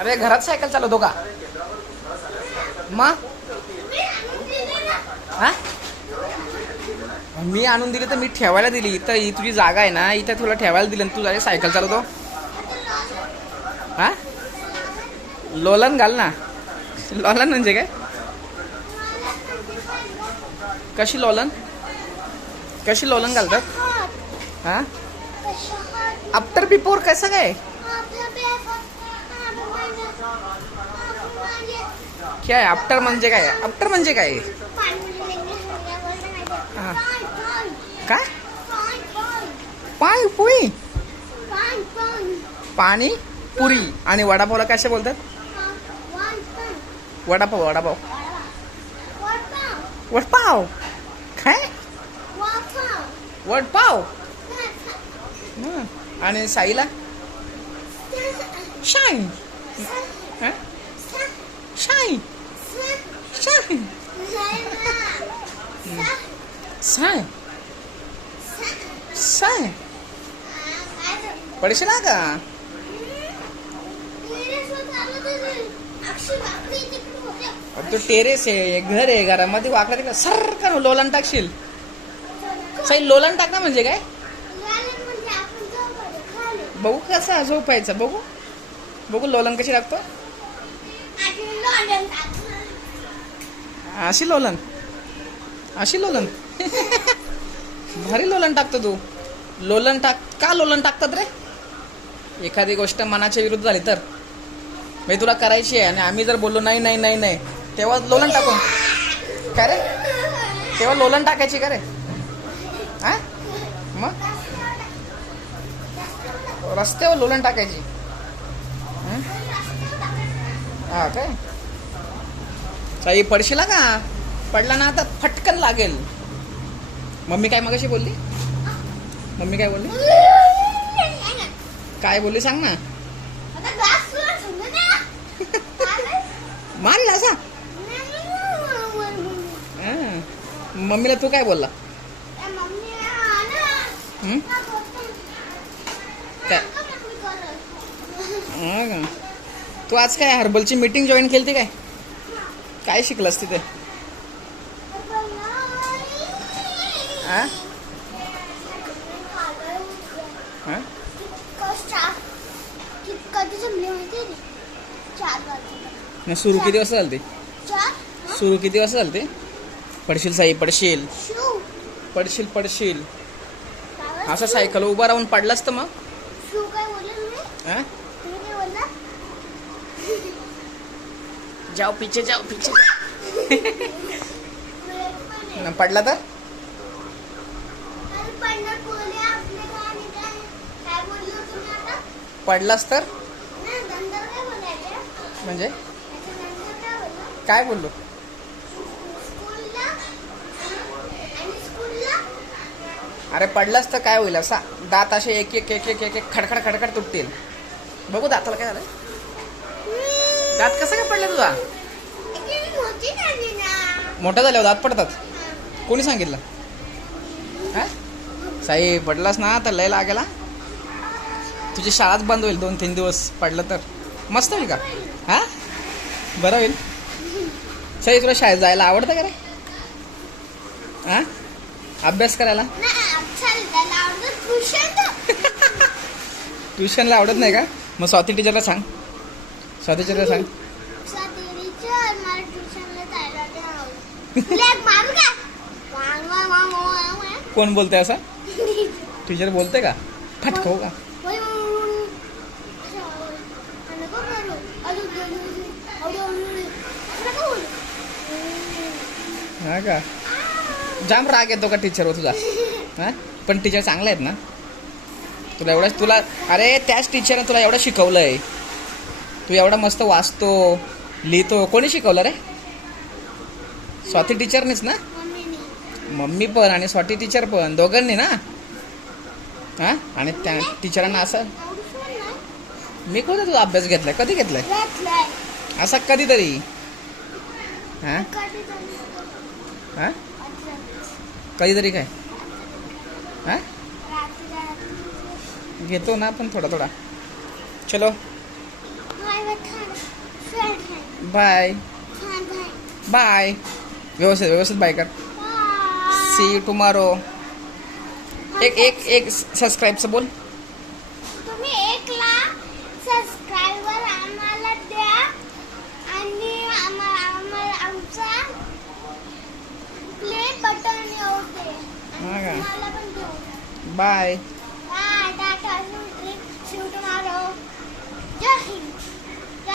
अरे घरात सायकल चालवतो का? मग हा? मी आणून दिली तर मी ठेवायला दिली. इथं ही तुझी जागा आहे ना इथं तुला ठेवायला दिली तू जाय सायकल चालवतो. हा? लोलन घाल ना. लोलन म्हणजे काय? कशी लोलन? कशी लोलन घालतात? हा? आफ्टर बिफोर कसं काय? काय आफ्टर म्हणजे काय? आफ्टर म्हणजे काय? काय? पाणी पुरी पाणी पुरी. आणि वडापावला कशा बोलतात? वडापाव वडापाव. वडपाव. काय? वडपाव. आणि साईला? शाईन. हं? शाईन शाईन साय साय पडशील ना का तो टेरेस आहे घर आहे घरामध्ये वाकडा तिकडे सरकन लोलन टाकशील साई लोलन टाक ना म्हणजे काय बघू कसा झोपायचं बघू बघू लोलन कशी टाकतो अशी लोलन. अशी लोलन. भारी लोलन टाकतो तू. लोलन टाक का लोलन टाकतात रे? एखादी गोष्ट मनाच्या विरुद्ध झाली तर. मी तुला करायची आहे आणि आम्ही जर बोललो नाही नाही नाही नाही तेव्हा लोलन टाकून काय रे? तेव्हा लोलन टाकायची का रे? हा मग? रस्त्यावर लोलन टाकायची. हा काय साई पडशील का? पडला ना आता फटकन लागेल. मम्मी काय मगाशी बोलली? मम्मी काय बोलली? काय बोलली सांग ना. मारला असा. हं. मम्मीला तू काय बोलला? काय? हा का? तू आज काय हर्बलची मीटिंग जॉईन केली काय? काय शिकलास तिथे? हा हा मग सुरू किती वाजता चालते सुरू किती वाजता चालते पडशील साई पडशील. शू पडशील पडशील. असं सायकल उभा राहून पडलास तर मग शू काय बोलले तुम्ही हा तुम्ही काय बोलला जाओ पिछे जाओ पिछे न पडला तर? हो पडलास तर? म्हणजे? काय बोलला? काय बोललो? स्कूलला? आणि स्कूलला? अरे पडलास तर काय होईल असा? दात असे एक एक एक एक एक एक खडखड खडखड तुटतील. बघू दाताला काय झालं दात कसं काय पडलं तुझा? मोठी झाल्यावर दात पडतात? कोणी सांगितलं? हा? साई पडलास ना तर लय लागेला तुझी शाळाच बंद होईल दोन तीन दिवस पडलं तर. मस्त होईल का? हा? बरं होईल. साई तुला शाळेत जायला आवडतं का रे? हा? अभ्यास करायला? ट्युशनला आवडत नाही का? मग स्वाती टीचरला सांग. स्वाती टीचरला सांग. कोण बोलतंय असं? टीचर बोलते का? फटकव का. हा का? जाम राग येतो का टीचर तुझा? हा? पण टीचर चांगले आहेत ना? तुला एवढं तुला अरे त्याच टीचरने तुला एवढं शिकवलंय. तू एवढा मस्त वाचतो लिहितो. कोणी शिकवलं रे? स्वाती टीचरनीच ना? मम्मी पण आणि स्वाती टीचर पण. दोघांनी ना? हा? आणि त्या टीचरांना असं? मी कोणता तुझा अभ्यास घेतलाय? कधी घेतलाय? असा कधीतरी. हां? कधी तरी. कधीतरी काय? हां? घेतो ना पण थोडा थोडा. चलो. बाय बाय व्यवस्थित व्यवस्थित बाय कर. सी यू टुमारो एक एक एक सबस्क्राईबचं बोल. तुम्ही एक लाख सबस्क्रायबर आम्हाला द्या आणि आमचा प्ले बटन येऊ बाय बाय टाटा शिव टुमारो जय हिंद.